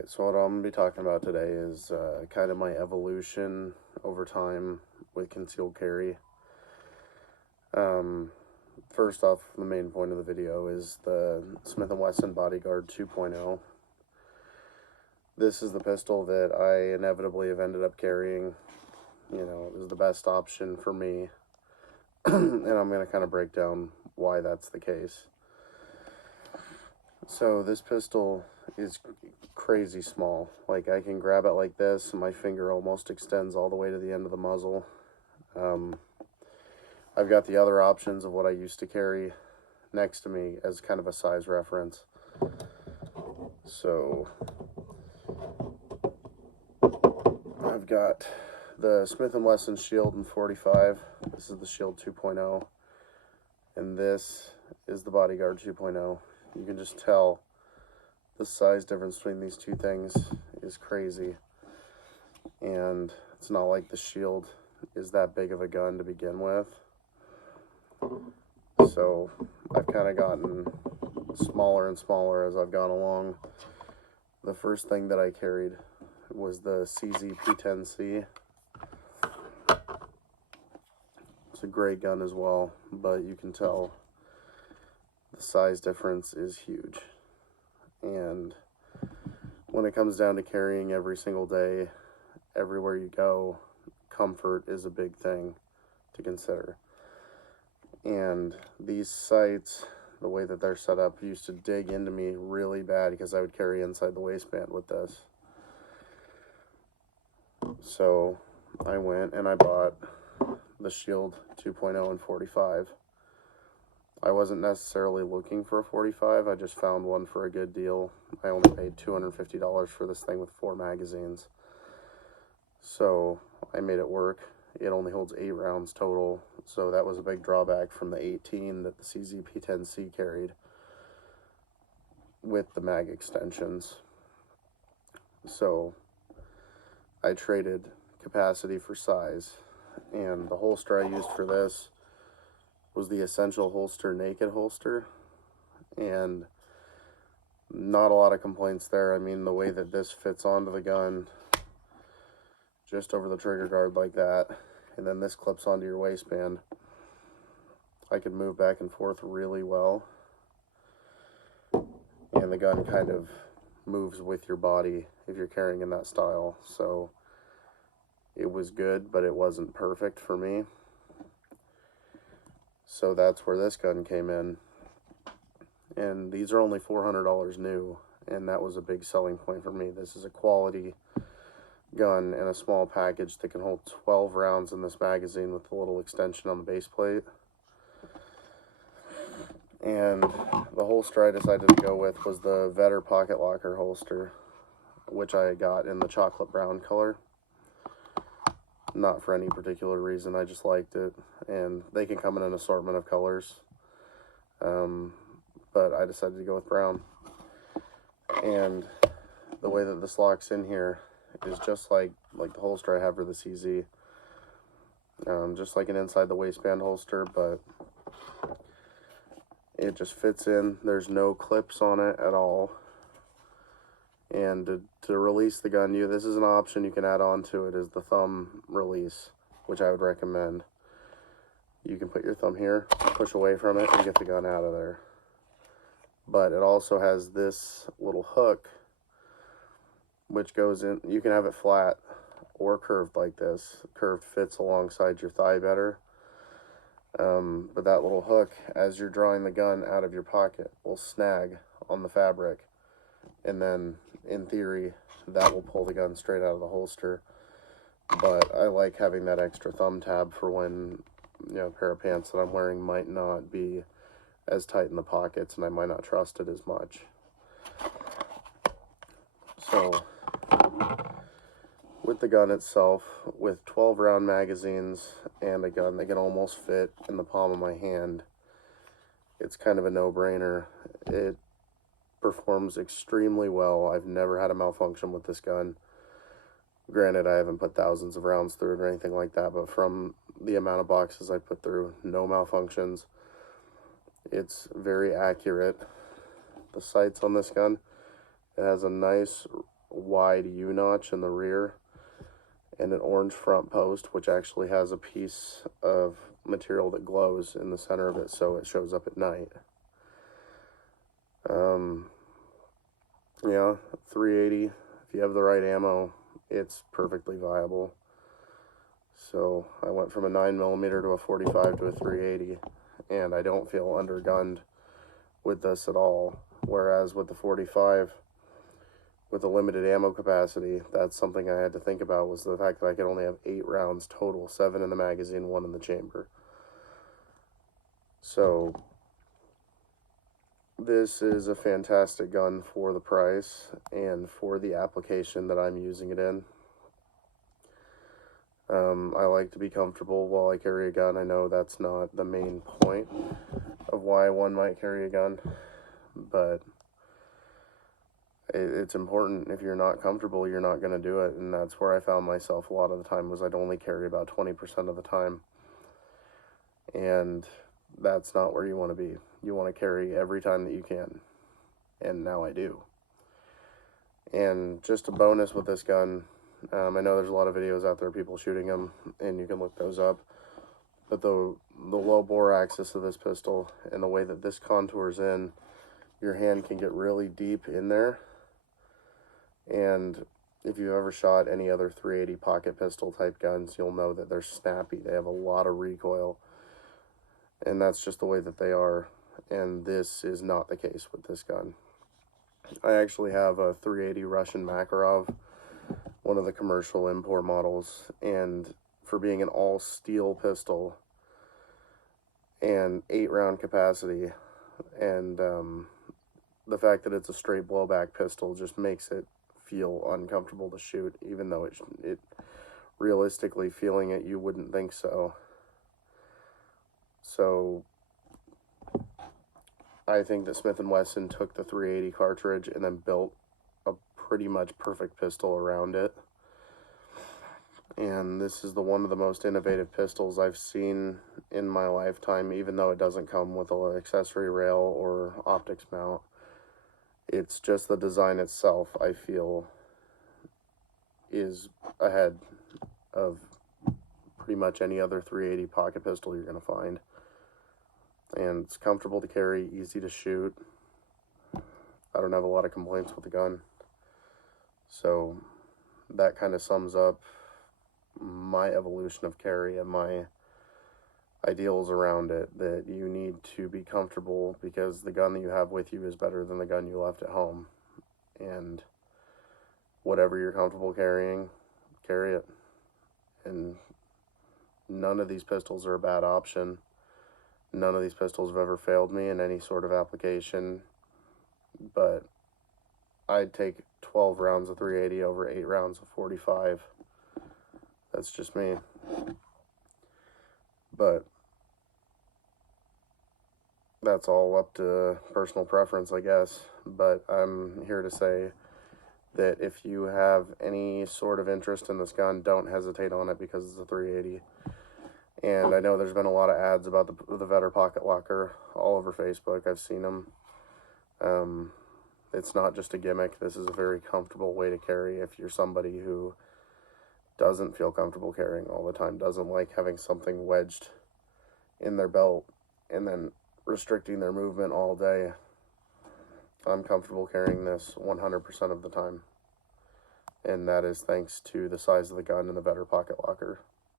Alright, so what I'm going to be talking about today is kind of my evolution over time with concealed carry. First off, the main point of the video is the Smith & Wesson Bodyguard 2.0. This is the pistol that I inevitably have ended up carrying. You know, it was the best option for me. And I'm going to kind of break down why that's the case. So this pistol is crazy small. Like, I can grab it like this and my finger almost extends all the way to the end of the muzzle. I've got the other options of what I used to carry next to me as kind of a size reference. So I've got the Smith & Wesson Shield in 45. This is the Shield 2.0. And this is the Bodyguard 2.0. You can just tell the size difference between these two things is crazy. And it's not like the Shield is that big of a gun to begin with. So I've kind of gotten smaller and smaller as I've gone along. The first thing that I carried was the CZ P10C. It's a great gun as well, but you can tell the size difference is huge. And when it comes down to carrying every single day, everywhere you go, comfort is a big thing to consider. And these sights, the way that they're set up, used to dig into me really bad because I would carry inside the waistband with this. So I went and I bought the Shield 2.0 in 45. I wasn't necessarily looking for a 45, I just found one for a good deal. I only paid $250 for this thing with 4 magazines. So I made it work. It only holds 8 rounds total, so that was a big drawback from the 18 that the CZ P10C carried with the mag extensions. So I traded capacity for size, and the holster I used for this was the Essential Holster Naked holster, and not a lot of complaints there. I mean, the way that this fits onto the gun, just over the trigger guard like that, and then this clips onto your waistband, I could move back and forth really well, and the gun kind of moves with your body if you're carrying in that style. So it was good, but it wasn't perfect for me. So that's where this gun came in. And these are only $400 new, and that was a big selling point for me. This is a quality gun in a small package that can hold 12 rounds in this magazine with a little extension on the base plate. And the holster I decided to go with was the Vedder pocket locker holster, which I got in the chocolate brown color. Not for any particular reason, I just liked it, and they can come in an assortment of colors, but I decided to go with brown. And the way that this locks in here is just like the holster I have for the CZ, just like an inside the waistband holster, but it just fits in. There's no clips on it at all. And to release the gun, this is an option you can add on to it, is the thumb release, which I would recommend. You can put your thumb here, push away from it, and get the gun out of there. But it also has this little hook, which goes in. You can have it flat or curved like this. Curved fits alongside your thigh better. But that little hook, as you're drawing the gun out of your pocket, will snag on the fabric. And then, in theory, that will pull the gun straight out of the holster. But I like having that extra thumb tab for when, a pair of pants that I'm wearing might not be as tight in the pockets and I might not trust it as much. So with the gun itself, with 12 round magazines and a gun that can almost fit in the palm of my hand, it's kind of a no-brainer. It performs extremely well. I've never had a malfunction with this gun. Granted, I haven't put thousands of rounds through it or anything like that, but from the amount of boxes I put through, no malfunctions. It's very accurate. The sights on this gun, it has a nice wide U-notch in the rear and an orange front post, which actually has a piece of material that glows in the center of it so it shows up at night. Yeah, 380, if you have the right ammo, it's perfectly viable. So I went from a 9mm to a 45 to a 380, and I don't feel undergunned with this at all. Whereas with the 45, with a limited ammo capacity, that's something I had to think about, was the fact that I could only have 8 rounds total, 7 in the magazine, 1 in the chamber. So this is a fantastic gun for the price and for the application that I'm using it in. I like to be comfortable while I carry a gun. I know that's not the main point of why one might carry a gun, but it's important. If you're not comfortable, you're not going to do it, and that's where I found myself a lot of the time, was I'd only carry about 20% of the time, and that's not where you want to be. You want to carry every time that you can, and now I do. And just a bonus with this gun, I know there's a lot of videos out there, people shooting them, and you can look those up, but the low bore axis of this pistol and the way that this contours in, your hand can get really deep in there. And if you've ever shot any other 380 pocket pistol type guns, you'll know that they're snappy. They have a lot of recoil, and that's just the way that they are. And this is not the case with this gun. I actually have a 380 Russian Makarov, one of the commercial import models, and for being an all steel pistol and 8-round capacity, and the fact that it's a straight blowback pistol just makes it feel uncomfortable to shoot, even though it realistically, feeling it, you wouldn't think so. So I think that Smith & Wesson took the 380 cartridge and then built a pretty much perfect pistol around it. And this is one of the most innovative pistols I've seen in my lifetime, even though it doesn't come with an accessory rail or optics mount. It's just the design itself, I feel, is ahead of pretty much any other 380 pocket pistol you're going to find. And it's comfortable to carry, easy to shoot. I don't have a lot of complaints with the gun. So that kind of sums up my evolution of carry and my ideals around it, that you need to be comfortable because the gun that you have with you is better than the gun you left at home. And whatever you're comfortable carrying, carry it. And none of these pistols are a bad option. None of these pistols have ever failed me in any sort of application, but I'd take 12 rounds of 380 over 8 rounds of 45. That's just me. But that's all up to personal preference, I guess. But I'm here to say that if you have any sort of interest in this gun, don't hesitate on it because it's a 380. And I know there's been a lot of ads about the Vedder pocket locker all over Facebook. I've seen them. It's not just a gimmick. This is a very comfortable way to carry if you're somebody who doesn't feel comfortable carrying all the time, doesn't like having something wedged in their belt and then restricting their movement all day. I'm comfortable carrying this 100% of the time. And that is thanks to the size of the gun and the Vedder pocket locker.